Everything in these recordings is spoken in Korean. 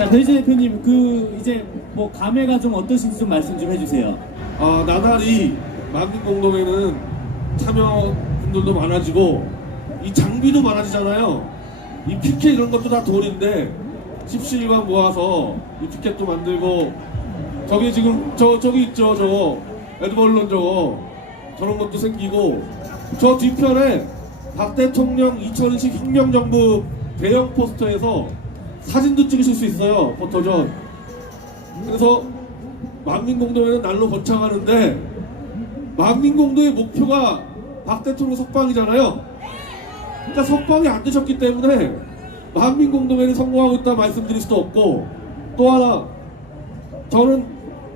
자, 배지 대표님, 그 이제 뭐 감회가 좀 어떠신지 좀 말씀 좀 해주세요. 아, 나날이 만민공동에는 참여 분들도 많아지고 이 장비도 많아지잖아요. 이 피켓 이런 것도 다 돈인데 17만 모아서 이 피켓도 만들고 저기 지금 저 저기 있죠 저거 에드벌런 저거 저런 것도 생기고 저 뒤편에 박 대통령 2020 혁명정부 대형 포스터에서 사진도 찍으실 수 있어요 포토전 그래서 만민공동에는 날로 번창하는데 만민공동의 목표가 박 대통령 석방이잖아요. 그러니까 석방이 안 되셨기 때문에 만민공동회는 성공하고 있다 말씀드릴 수도 없고 또 하나 저는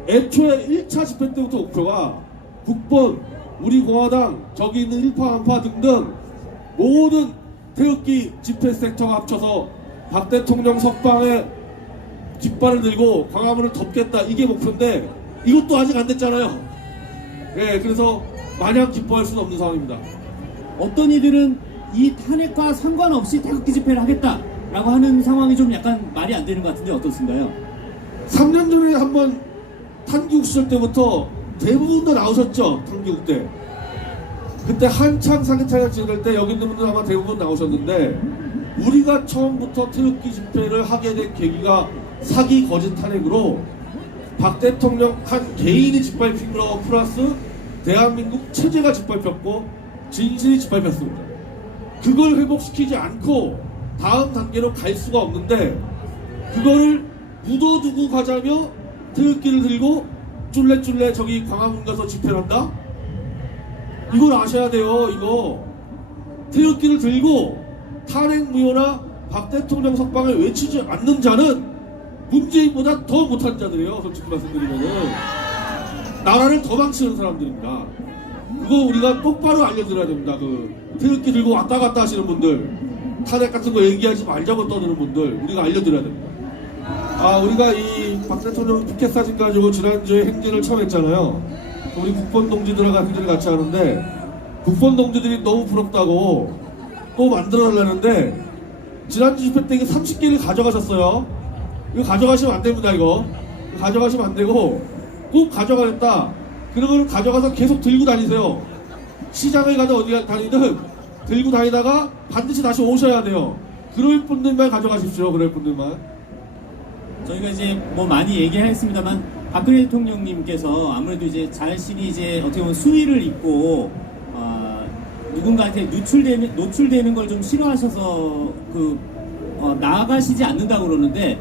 애초에 1차 집회 때부터 목표가 국본, 우리 공화당, 저기 있는 일파, 한파 등등 모든 태극기 집회 섹터가 합쳐서 박 대통령 석방에 깃발을 들고 광화문을 덮겠다 이게 목표인데 이것도 아직 안 됐잖아요. 예, 그래서 마냥 기뻐할 수는 없는 상황입니다. 어떤 이들은 이 탄핵과 상관없이 태극기 집회를 하겠다라고 하는 상황이 좀 약간 말이 안 되는 것 같은데 어떻습니까요? 3년 전에 한번 탄기국 시절 때부터 대부분 다 나오셨죠 탄기국 때. 그때 한창 사기차가 진행될 때 여기 있는 분들 아마 대부분 나오셨는데 우리가 처음부터 태극기 집회를 하게 된 계기가 사기 거짓 탄핵으로 박 대통령 한 개인이 짓밟힌 거 플러스 대한민국 체제가 짓밟혔고 진실이 짓밟혔습니다. 그걸 회복시키지 않고 다음 단계로 갈 수가 없는데 그거를 묻어두고 가자며 태극기를 들고 쫄래쫄래 저기 광화문 가서 집회를 한다? 이걸 아셔야 돼요 이거 태극기를 들고 탄핵 무효나 박 대통령 석방을 외치지 않는 자는 문재인보다 더 못한 자들이에요 솔직히 말씀드리면은. 나라를 더 망치는 사람들입니다. 그거 우리가 똑바로 알려드려야 됩니다 그. 태극기 들고 왔다 갔다 하시는 분들. 탄핵 같은 거 얘기하지 말자고 떠드는 분들. 우리가 알려드려야 됩니다. 아 우리가 이 박 대통령 피켓 사진 가지고 지난주에 행진을 처음 했잖아요. 우리 국본 동지들하고 행진을 같이 하는데 국본 동지들이 너무 부럽다고 또 만들어 달라는데 지난주 집회 때 이게 30개를 가져가셨어요. 이거 가져가시면 안 됩니다 이거. 가져가시면 안 되고 꼭 가져가겠다. 그러면 가져가서 계속 들고 다니세요. 시장을 가든 어디 다니든 들고 다니다가 반드시 다시 오셔야 돼요. 그럴 분들만 가져가십시오 그럴 분들만. 저희가 이제 뭐 많이 얘기했습니다만 박근혜 대통령님께서 아무래도 이제 자신이 이제 어떻게 보면 수위를 아, 누군가한테 노출되는 노출되는 걸 좀 싫어하셔서 그 어, 나아가시지 않는다고 그러는데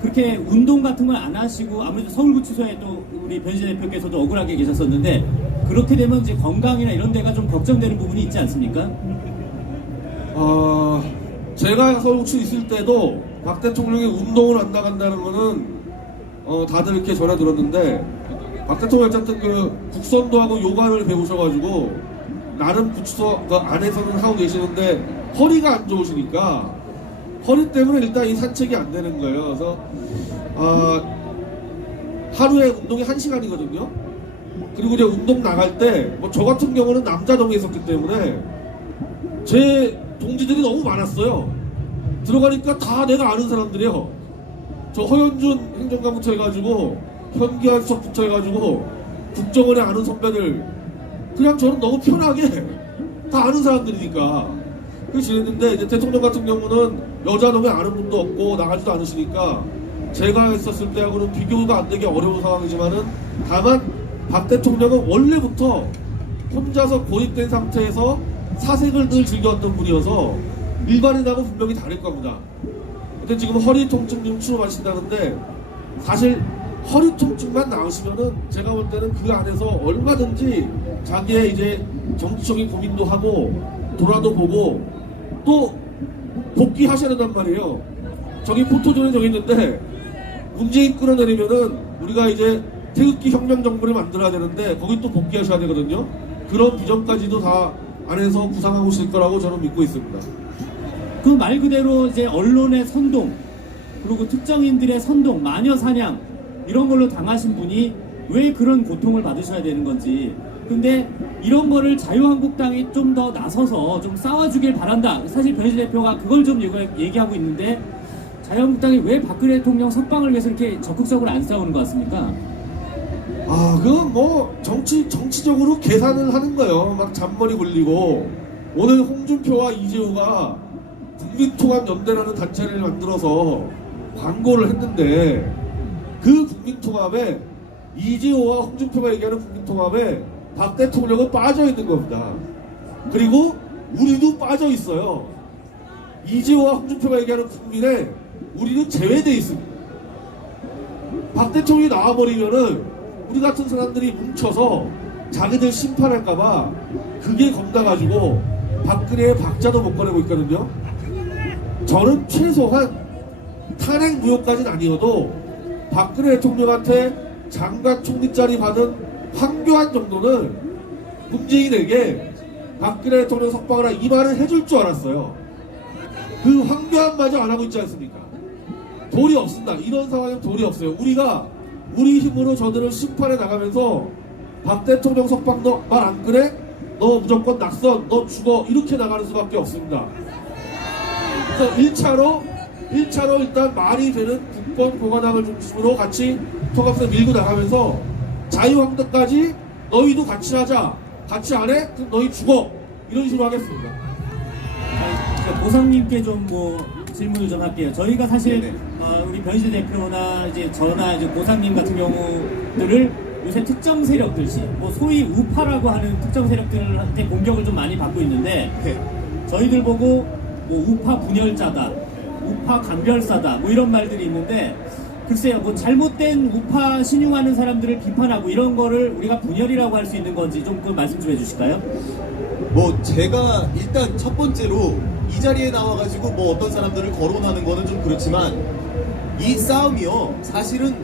그렇게 운동 같은 걸 안 하시고 아무래도 서울구치소에 또 우리 변희재 대표께서도 억울하게 계셨었는데 그렇게 되면 이제 건강이나 이런 데가 좀 걱정되는 부분이 있지 않습니까? 어, 제가 서울구치 있을 때도 박 대통령이 운동을 안 나간다는 거는 어, 다들 이렇게 전해 들었는데 박 대통령 어쨌든 그 국선도 하고 요가를 배우셔가지고 나름 구치소 그 안에서는 하고 계시는데 허리가 안 좋으시니까 허리 때문에 일단 이 산책이 안 되는 거예요. 그래서 아, 하루에 운동이 한 시간이거든요. 그리고 이제 운동 나갈 때 뭐 저 같은 경우는 남자 동에 있었기 때문에 제 동지들이 너무 많았어요. 들어가니까 다 내가 아는 사람들이에요. 저 허현준 행정관부터 해가지고 현기환 수석부터 해가지고 국정원에 아는 선배들 그냥 저는 너무 편하게 다 아는 사람들이니까 그렇게 지냈는데 이제 대통령 같은 경우는 여자 놈에 아는 분도 없고 나가지도 않으시니까 제가 했었을 때하고는 비교가 안 되기 어려운 상황이지만은 다만 박 대통령은 원래부터 혼자서 고립된 상태에서 사색을 늘 즐겨왔던 분이어서 일반인하고 분명히 다를 겁니다. 근데 지금 허리 통증 좀 치료받으신다는데 사실 허리 통증만 나으시면은 제가 볼 때는 그 안에서 얼마든지 자기의 이제 정치적인 고민도 하고 돌아도 보고 또 복귀하셔야 된단 말이에요. 저기 포토존에 저기 있는데 문재인 끌어내리면은 우리가 이제 태극기 혁명 정부를 만들어야 되는데 거기 또 복귀하셔야 되거든요. 그런 비전까지도 다 안에서 구상하고 있을 거라고 저는 믿고 있습니다. 그 말 그대로 이제 언론의 선동 그리고 특정인들의 선동 마녀 사냥 이런 걸로 당하신 분이 왜 그런 고통을 받으셔야 되는 건지 근데 이런 거를 자유한국당이 좀 더 나서서 좀 싸워주길 바란다 사실 변희재 대표가 그걸 좀 얘기- 얘기하고 있는데 자유한국당이 왜 박근혜 대통령 석방을 위해서 이렇게 적극적으로 안 싸우는 것 같습니까? 아, 그건 뭐 정치 정치적으로 계산을 하는 거예요. 막 잔머리 굴리고 오늘 홍준표와 이재호가 국민통합연대라는 단체를 만들어서 광고를 했는데 그 국민통합에 이재호와 홍준표가 얘기하는 국민통합에 박 대통령은 빠져 있는 겁니다. 그리고 우리도 빠져 있어요. 이재호와 홍준표가 얘기하는 국민에 우리는 제외돼 있습니다. 박 대통령이 나와버리면은 우리 같은 사람들이 뭉쳐서 자기들 심판할까봐 그게 겁나가지고 박근혜의 박자도 못 꺼내고 있거든요. 저는 최소한 탄핵 무효까지는 아니어도 박근혜 대통령한테 장관 총리짜리 받은 황교안 정도는 문재인에게 박근혜 대통령 석방을 이 말을 해줄 줄 알았어요. 그 황교안마저 안 하고 있지 않습니까? 돌이 없습니다. 이런 상황에는 돌이 없어요. 우리가 우리 힘으로 저들을 심판해 나가면서 박 대통령 석방 너 말 안 그래? 너 무조건 낙선, 너 죽어 이렇게 나가는 수밖에 없습니다. 그래서 1차로 1차로 일단 말이 되는 국권 공화당을 중심으로 같이 통합선 밀고 나가면서 자유한국당까지 너희도 같이 하자. 같이 안 해? 그럼 너희 죽어. 이런 식으로 하겠습니다. 자, 보상님께 좀 뭐 질문을 좀 할게요. 저희가 사실 네네. 어, 우리 변희재 대표나 이제 저나 이제 보상님 같은 경우들을 요새 특정 세력들시, 뭐 소위 우파라고 하는 특정 세력들한테 공격을 좀 많이 받고 있는데 네. 저희들 보고 뭐 우파 분열자다, 우파 간별사다, 뭐 이런 말들이 있는데 글쎄요, 뭐 잘못된 우파 신용하는 사람들을 비판하고 이런 거를 우리가 분열이라고 할 수 있는 건지 좀 그 말씀 좀 해주실까요? 뭐 제가 일단 첫 번째로 이 자리에 나와가지고 뭐 어떤 사람들을 거론하는 거는 좀 그렇지만 이 싸움이요 사실은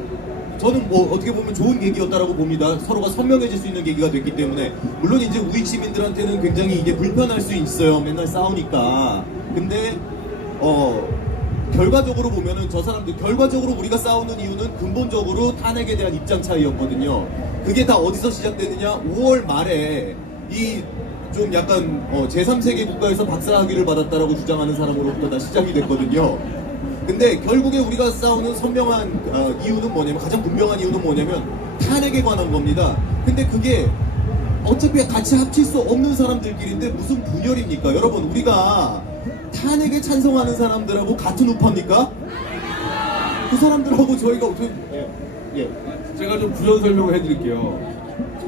저는 뭐 어떻게 보면 좋은 계기였다라고 봅니다. 서로가 선명해질 수 있는 계기가 됐기 때문에. 물론 이제 우익 시민들한테는 굉장히 이게 불편할 수 있어요 맨날 싸우니까. 근데 어 결과적으로 보면은 저 사람들 결과적으로 우리가 싸우는 이유는 근본적으로 탄핵에 대한 입장 차이였거든요. 그게 다 어디서 시작되느냐? 5월 말에 이 좀 약간 어, 제3세계 국가에서 박사학위를 받았다라고 주장하는 사람으로부터 다 시작이 됐거든요. 근데 결국에 우리가 싸우는 선명한 어, 이유는 뭐냐면 가장 분명한 이유는 뭐냐면 탄핵에 관한 겁니다. 근데 그게 어차피 같이 합칠 수 없는 사람들끼리인데 무슨 분열입니까? 여러분 우리가 탄핵에 찬성하는 사람들하고 같은 우파입니까? 그 사람들하고 저희가 어떻게 예, 예. 제가 좀 부연 설명을 해드릴게요.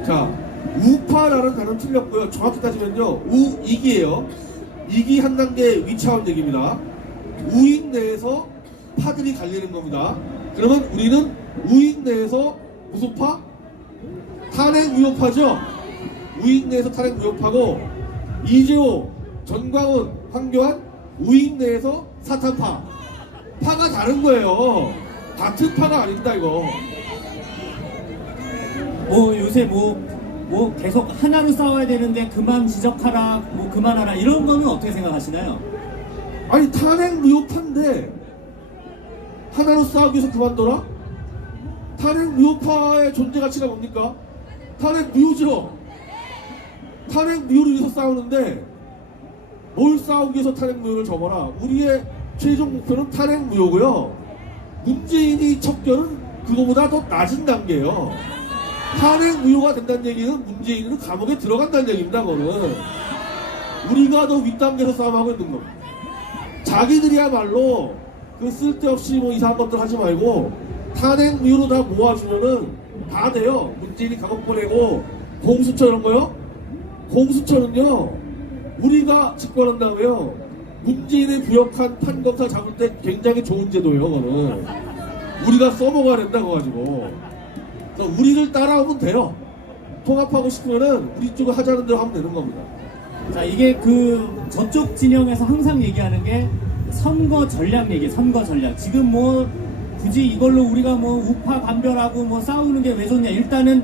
자, 우파라는 단어는 틀렸고요. 정확히 따지면요, 우익이에요. 익이 한 단계 위차원 얘기입니다. 우익 내에서 파들이 갈리는 겁니다. 그러면 우리는 우익 내에서 무슨 파? 탄핵 무효파죠? 우익 내에서 탄핵 무효파고, 이재호, 전광훈, 황교안, 우익 내에서 사탄파. 파가 다른 거예요. 같은 파가 아닙니다, 이거. 뭐 요새 뭐, 뭐 계속 하나로 싸워야 되는데 그만 지적하라, 뭐 그만하라 이런 거는 어떻게 생각하시나요? 아니 탄핵 무효파인데 하나로 싸우기 위해서 그만둬라? 탄핵 무효파의 존재 가치가 뭡니까? 탄핵 무효죠. 탄핵 무효를 위해서 싸우는데 뭘 싸우기 위해서 탄핵 무효를 적어라. 우리의 최종 목표는 탄핵 무효고요. 문재인이 척결은 그거보다 더 낮은 단계예요. 탄핵 무효가 된다는 얘기는 문재인은 감옥에 들어간다는 얘기입니다. 그거는 우리가 더 윗단계에서 싸움하고 있는 겁니다. 자기들이야말로 그 쓸데없이 뭐 이상한 것들 하지 말고 탄핵 무효로 다 모아주면은 다 돼요. 문재인이 감옥 보내고 공수처 이런 거요? 공수처는요 우리가 집권한 다음에요 문재인의 부역한 판검사 잡을 때 굉장히 좋은 제도예요. 그거는 우리가 써먹어야 된다 그거 가지고 그래서 우리를 따라오면 돼요. 통합하고 싶으면은 우리 쪽을 하자는 대로 하면 되는 겁니다. 자 이게 그 저쪽 진영에서 항상 얘기하는 게 선거 전략 얘기, 선거 전략. 지금 뭐 굳이 이걸로 우리가 뭐 우파 간별하고 뭐 싸우는 게 왜 좋냐? 일단은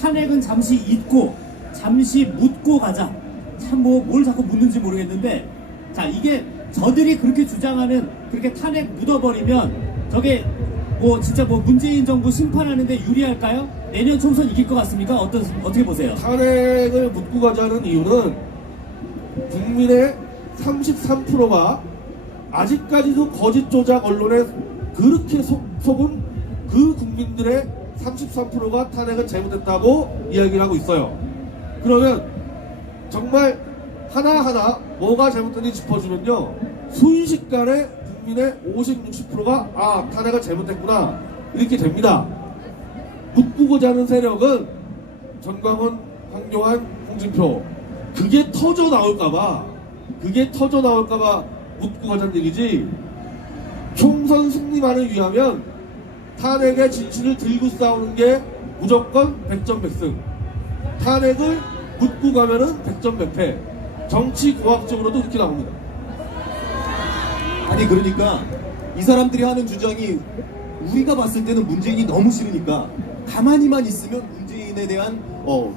탄핵은 잠시 잊고 잠시 묻고 가자. 참 뭐 뭘 자꾸 묻는지 모르겠는데 자 이게 저들이 그렇게 주장하는 그렇게 탄핵 묻어버리면 저게 뭐 진짜 뭐 문재인 정부 심판하는데 유리할까요? 내년 총선 이길 것 같습니까? 어떤 어떻게 보세요? 탄핵을 묻고 가자는 이유는 국민의 33%가 아직까지도 거짓 조작 언론에 그렇게 속, 속은 그 국민들의 33%가 탄핵을 잘못했다고 이야기를 하고 있어요. 그러면 정말 하나하나 뭐가 잘못됐는지 짚어주면요. 순식간에 국민의 50, 60%가 아, 탄핵을 잘못했구나. 이렇게 됩니다. 묻고자 하는 세력은 전광훈, 황교안, 홍준표. 그게 터져 나올까봐, 그게 터져 나올까봐 묻고 가자는 얘기지. 총선 승리만을 위하면 탄핵의 진실을 들고 싸우는 게 무조건 100점 100승. 탄핵을 묻고 가면은 100점 100패. 정치 공학적으로도 이렇게 나옵니다. 아니 그러니까 이 사람들이 하는 주장이 우리가 봤을 때는 문재인이 너무 싫으니까 가만히만 있으면 문재인에 대한 어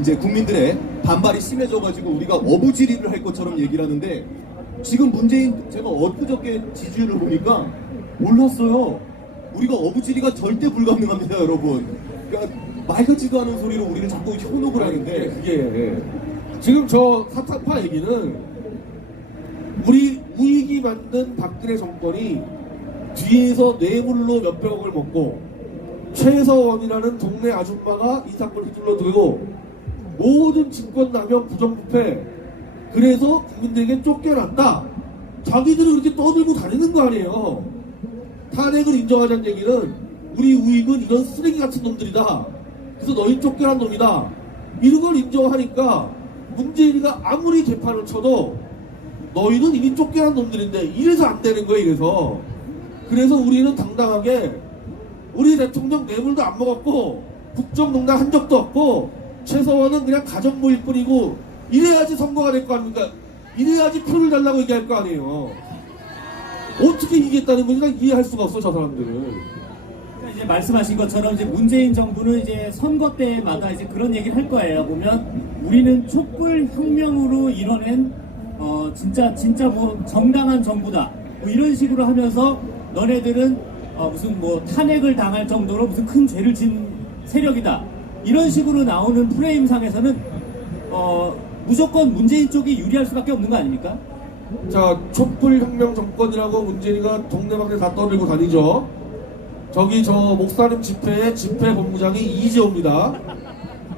이제 국민들의 반발이 심해져가지고 우리가 어부지리를 할 것처럼 얘기를 하는데 지금 문재인 제가 엊그저께 지지율을 보니까 올랐어요. 우리가 어부지리가 절대 불가능합니다, 여러분. 그러니까 말 같지도 않은 소리로 우리를 자꾸 현혹을 하는데 그게 예. 지금 저 사타파 얘기는 우리 우익이 만든 박근혜 정권이 뒤에서 뇌물로 몇백억을 먹고 최서원이라는 동네 아줌마가 이 사건을 휘둘러 들고 모든 직권남용 부정부패 그래서 국민들에게 쫓겨났다. 자기들이 그렇게 떠들고 다니는 거 아니에요. 탄핵을 인정하자는 얘기는 우리 우익은 이런 쓰레기 같은 놈들이다 그래서 너희 쫓겨난 놈이다. 이런 걸 인정하니까 문재인이가 아무리 개판을 쳐도 너희는 이미 쫓겨난 놈들인데 이래서 안 되는 거야 이래서. 그래서 우리는 당당하게 우리 대통령 뇌물도 안 먹었고 국정농단 한 적도 없고 최서원은 그냥 가정부일 뿐이고 이래야지 선거가 될 거 아닙니까? 이래야지 표를 달라고 얘기할 거 아니에요. 어떻게 이기겠다는 건지 난 이해할 수가 없어 저 사람들은 이제 말씀하신 것처럼 이제 문재인 정부는 이제 선거 때마다 이제 그런 얘기를 할 거예요. 보면 우리는 촛불 혁명으로 이뤄낸 어 진짜 진짜 뭐 정당한 정부다. 뭐 이런 식으로 하면서 너네들은 어 무슨 뭐 탄핵을 당할 정도로 무슨 큰 죄를 진 세력이다. 이런 식으로 나오는 프레임 상에서는 어 무조건 문재인 쪽이 유리할 수밖에 없는 거 아닙니까? 자 촛불 혁명 정권이라고 문재인이가 동네방네 다 떠들고 다니죠 저기 저 목사님 집회의 집회 본부장이 이재호입니다.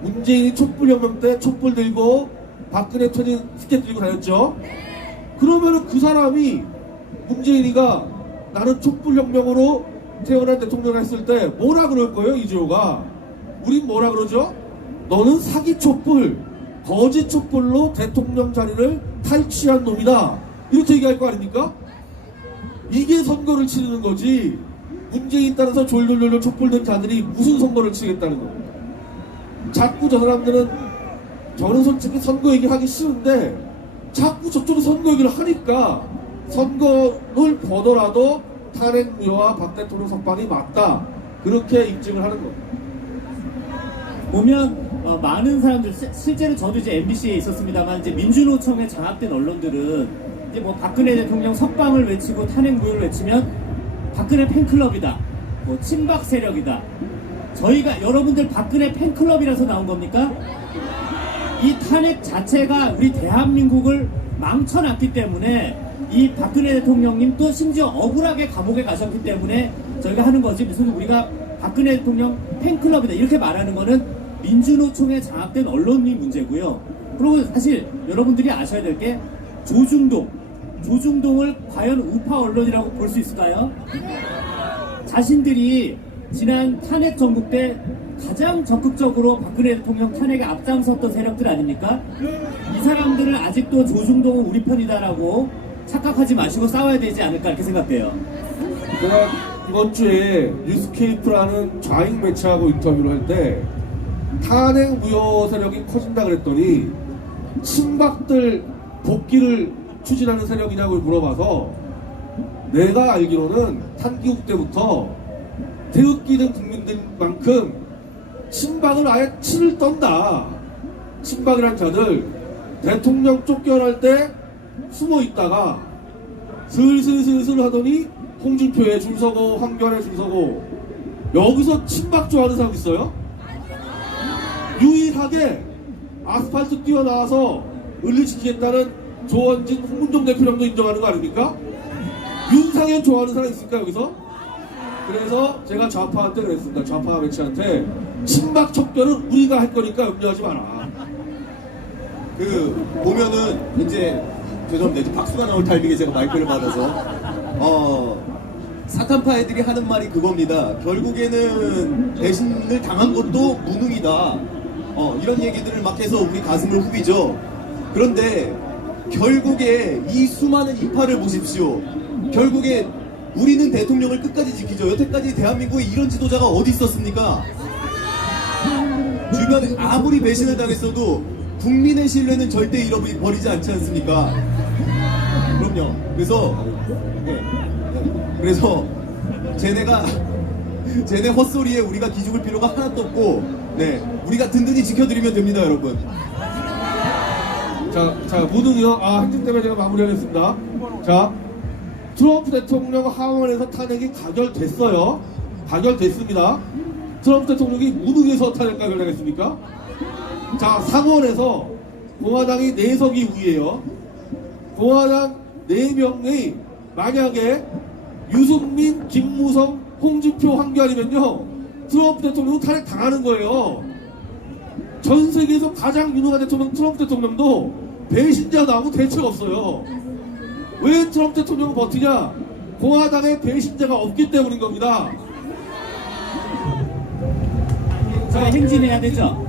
문재인이 촛불 혁명 때 촛불 들고 박근혜 터진 스켓 들고 다녔죠? 그러면은 그 사람이 문재인이가 나는 촛불 혁명으로 태어난 대통령을 했을 때 뭐라 그럴 거예요 이재호가? 우린 뭐라 그러죠? 너는 사기 촛불 거짓 촛불로 대통령 자리를 탈취한 놈이다. 이렇게 얘기할 거 아닙니까? 이게 선거를 치르는 거지 문재인 따라서 졸졸졸졸 촛불 든 자들이 무슨 선거를 치겠다는 거 자꾸 저 사람들은 저는 솔직히 선거 얘기 하기 싫은데 자꾸 저쪽에 선거 얘기를 하니까 선거를 보더라도 탄핵 무효와 박 대통령 석방이 맞다. 그렇게 입증을 하는 거예요. 보면 어, 많은 사람들 시- 실제로 저도 이제 MBC에 있었습니다만 이제 민주노총에 장악된 언론들은 이제 뭐 박근혜 대통령 석방을 외치고 탄핵 무효를 외치면 박근혜 팬클럽이다, 뭐 친박 세력이다. 저희가 여러분들 박근혜 팬클럽이라서 나온 겁니까? 이 탄핵 자체가 우리 대한민국을 망쳐놨기 때문에 이 박근혜 대통령님 또 심지어 억울하게 감옥에 가셨기 때문에 저희가 하는 거지 무슨 우리가 박근혜 대통령 팬클럽이다 이렇게 말하는 거는 민주노총에 장악된 언론이 문제고요. 그리고 사실 여러분들이 아셔야 될 게 조중동, 조중동을 과연 우파 언론이라고 볼 수 있을까요? 자신들이 지난 탄핵 정국 때 가장 적극적으로 박근혜 대통령 탄핵에 앞장섰던 세력들 아닙니까? 이 사람들은 아직도 조중동은 우리 편이다라고 착각하지 마시고 싸워야 되지 않을까 이렇게 생각돼요. 제가 이번 주에 뉴스케이프라는 좌익 매체하고 인터뷰를 할 때 탄핵 무효 세력이 커진다 그랬더니 친박들 복귀를 추진하는 세력이냐고 물어봐서 내가 알기로는 탄기국 때부터 태극기든 국민들만큼 친박을 아예 치를 떤다. 친박이란 자들 대통령 쫓겨날 때 숨어 있다가 슬슬슬슬 하더니 홍준표에 줄 서고 황교안에 줄 서고 여기서 친박 좋아하는 사람 있어요? 유일하게 아스팔트 뛰어나와서 을리 지키겠다는 조원진 홍문종 대표령도 인정하는 거 아닙니까? 윤상현 좋아하는 사람 있을까 여기서? 그래서 제가 좌파한테 그랬습니다. 좌파 매치한테 친박 척결은 우리가 할 거니까 염려하지 마라. 그 보면은 이제 죄송합니다. 이제 박수가 나올 타이밍에 제가 마이크를 받아서 어 사탄파 애들이 하는 말이 그겁니다. 결국에는 배신을 당한 것도 무능이다. 어 이런 얘기들을 막 해서 우리 가슴을 후비죠. 그런데 결국에 이 수많은 인파를 보십시오. 결국에 우리는 대통령을 끝까지 지키죠. 여태까지 대한민국에 이런 지도자가 어디 있었습니까? 주변에 아무리 배신을 당했어도 국민의 신뢰는 절대 잃어버리지 않지 않습니까? 그럼요. 그래서 네. 그래서 쟤네가 쟤네 헛소리에 우리가 기죽을 필요가 하나도 없고 네 우리가 든든히 지켜드리면 됩니다, 여러분. 자, 자, 무능이요. 아, 행진 때문에 제가 마무리하겠습니다. 자, 트럼프 대통령 하원에서 탄핵이 가결됐어요. 가결됐습니다. 트럼프 대통령이 무능해서 탄핵 가결되겠습니까? 자, 상원에서 공화당이 4석이 우위에요. 공화당 4명이 만약에 유승민, 김무성, 홍준표, 황교안이면요. 트럼프 대통령 탄핵 당하는 거예요. 전 세계에서 가장 유능한 대통령 트럼프 대통령도 배신자 나오고 대책 없어요. 왜 트럼프 대통령은 버티냐? 공화당에 배신자가 없기 때문인 겁니다. 자, 행진해야 되죠?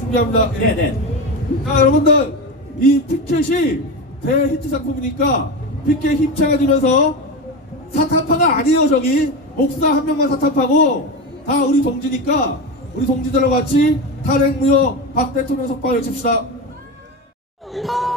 준비합니다. 네 네. 자, 여러분들, 이 피켓이 대히트 작품이니까 피켓 힘차게 주면서 사탄파가 아니에요, 저기. 목사 한 명만 사탄파고 다 우리 동지니까 우리 동지들과 같이 탄핵무효 박 대통령 속박 외칩시다. 탄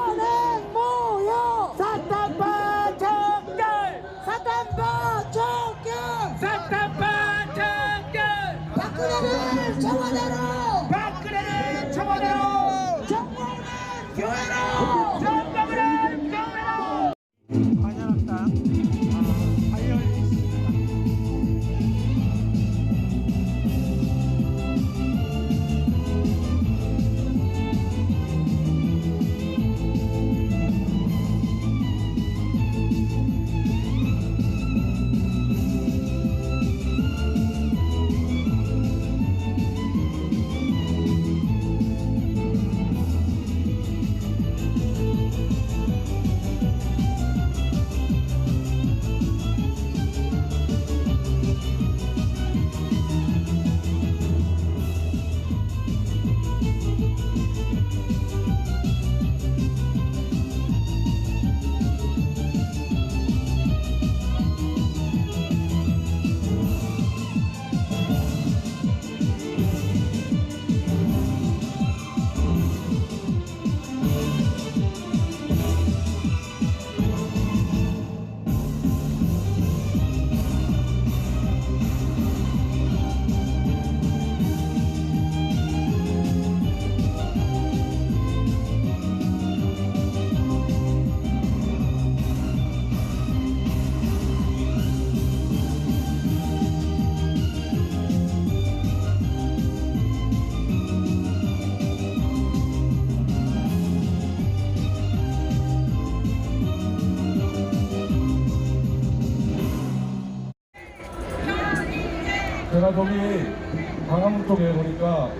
쪽에 보니까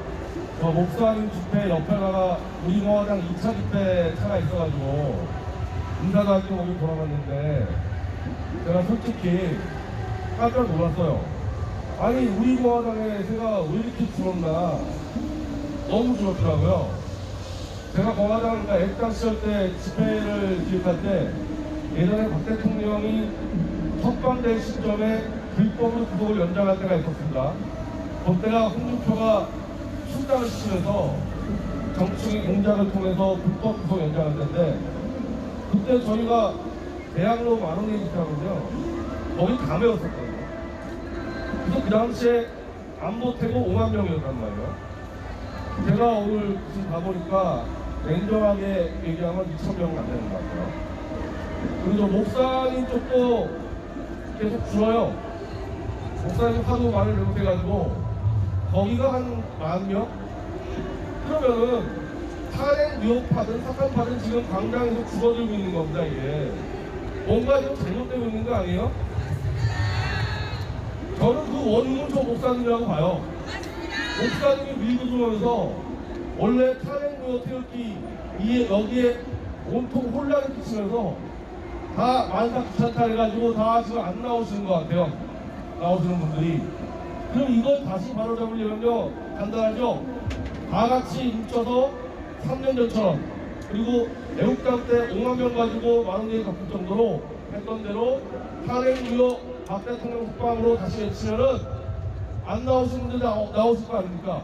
저 목사님 집회 옆에다가 우리 공화당 2차 집회 차가 있어가지고 인사도 하기 거기 돌아갔는데 제가 솔직히 깜짝 놀랐어요. 아니 우리 공화당에 새가 왜 이렇게 줄었나 너무 줄었더라고요. 제가 공화당 애당 시절 때 집회를 기획할 때 예전에 박 대통령이 석방된 시점에 불법으로 구속을 연장할 때가 있었습니다. 그때가 홍준표가 출당을 시키면서 정치적인 공작을 통해서 불법 구속 연장할 때인데 그때 저희가 대학로 만원에 있었거든요. 거기 다 메웠었거든요. 그래서 그 당시에 안보태고 5만 명이었단 말이에요. 제가 오늘 지금 가보니까 냉정하게 얘기하면 2천 명은 안 되는 것 같아요. 그리고 목사님 쪽도 계속 줄어요. 목사님 하도 말을 못해가지고 거기가 한 만 명? 그러면은 받은 사건 받은 지금 광장에서 죽어들고 있는 겁니다 이게. 뭔가 좀 잘못되고 있는 거 아니에요? 저는 그 원인은 저 목사님이라고 봐요. 목사님이 밀고 들어오면서 원래 탄핵무효 태극기 이 여기에 온통 혼란을 끼치면서 다 만삭차탈 해가지고 다 지금 안 나오시는 것 같아요. 나오시는 분들이. 그럼 이걸 다시 바로 잡으려면요 간단하죠. 다 같이 뭉쳐서 3년 전처럼 그리고 애국당 때 5만 명 가지고 만 원에 갚을 정도로 했던 대로 탄핵무효 박 대통령 국방으로 다시 외치면은 안 나오시는 분들 나, 나오실 거 아닙니까?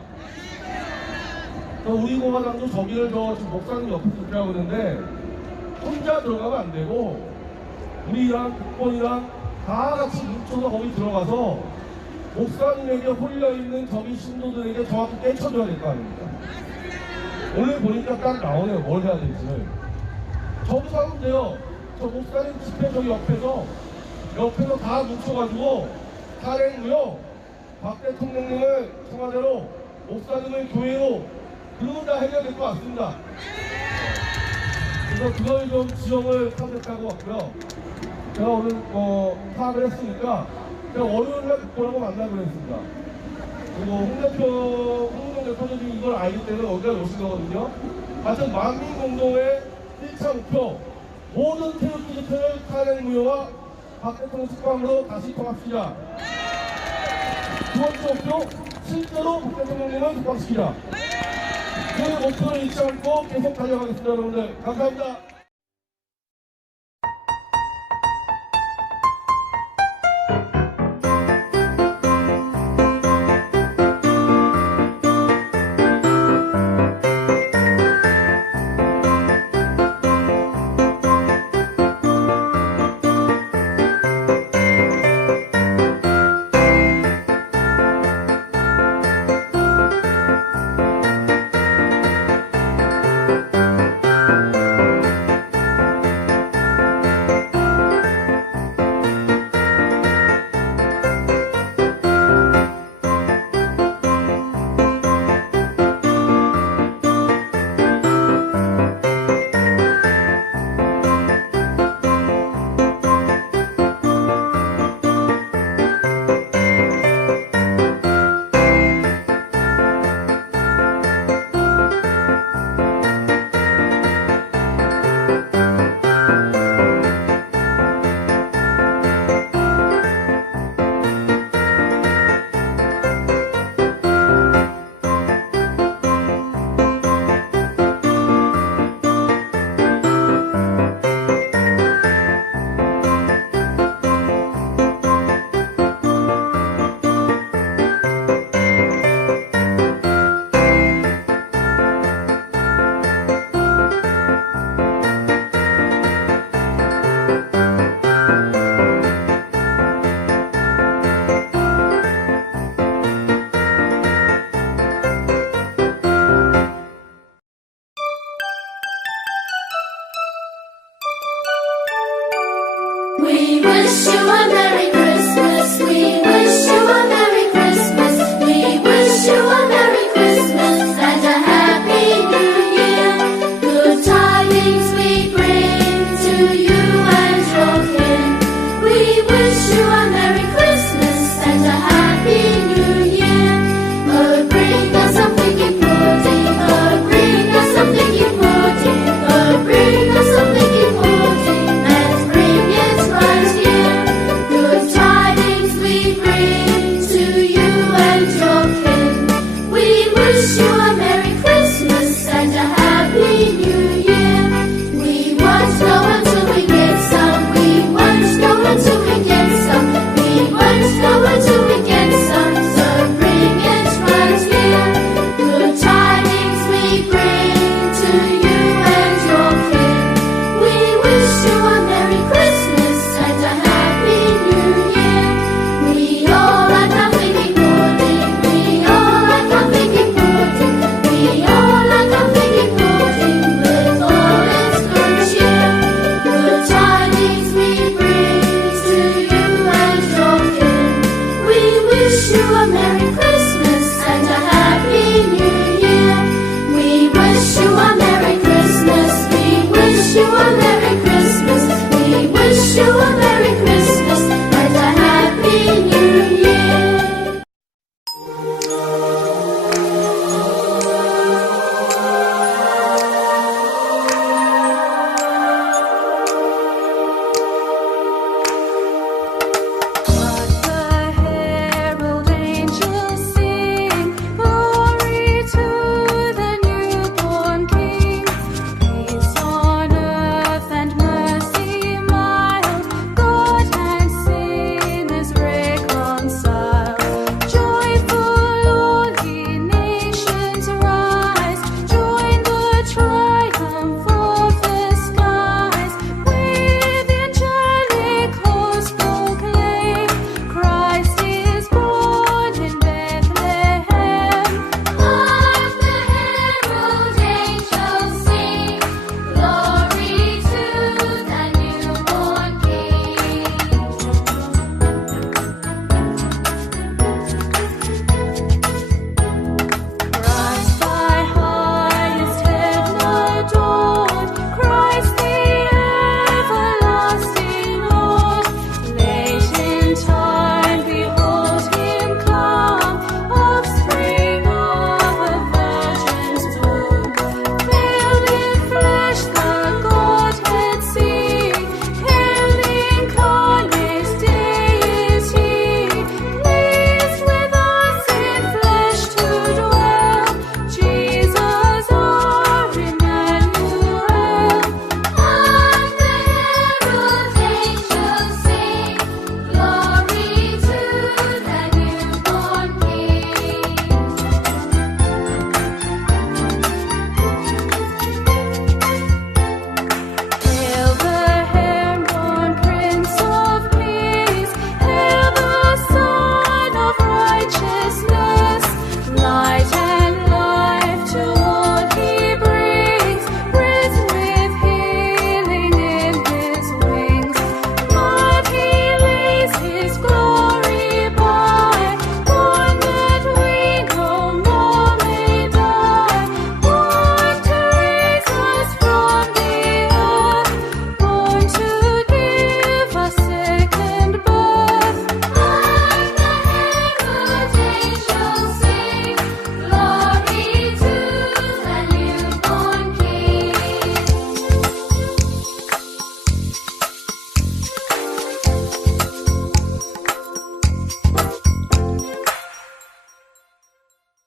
저 우리 공화당도 저기를 저 목사님 옆에 투표하고 있는데 혼자 들어가면 안 되고 우리랑 국권이랑 다 같이 뭉쳐서 거기 들어가서 목사님에게 홀려있는 저기 신도들에게 정확히 떼쳐줘야 될 거 아닙니까? 오늘 보니까 딱 나오네요. 뭘 해야 될지를. 하면 돼요. 저 목사님 집회 저기 옆에서 옆에서 다 뭉쳐가지고 탄핵무효 박 대통령님을 청와대로 목사님을 교회로 그러면 다 해결될 것 같습니다. 그래서 그걸 좀 지형을 탐색하고 왔고요. 제가 오늘 어, 파악을 했으니까 제가 월요일날 국보라고 만나기로 했습니다. 그리고 홍 대표, 홍동 대표도 지금 이걸 알기 때문에 여기가 오신 거거든요. 하여튼 만민 공동의 1차 목표 모든 태극기 집회를 탄핵 무효와 박 대통령 숙방으로 다시 통합시키자. 두 번째 목표 실제로 박 대통령님을 숙방시키자. 그 목표를 잊지 않고 계속 달려가겠습니다 여러분들 감사합니다. We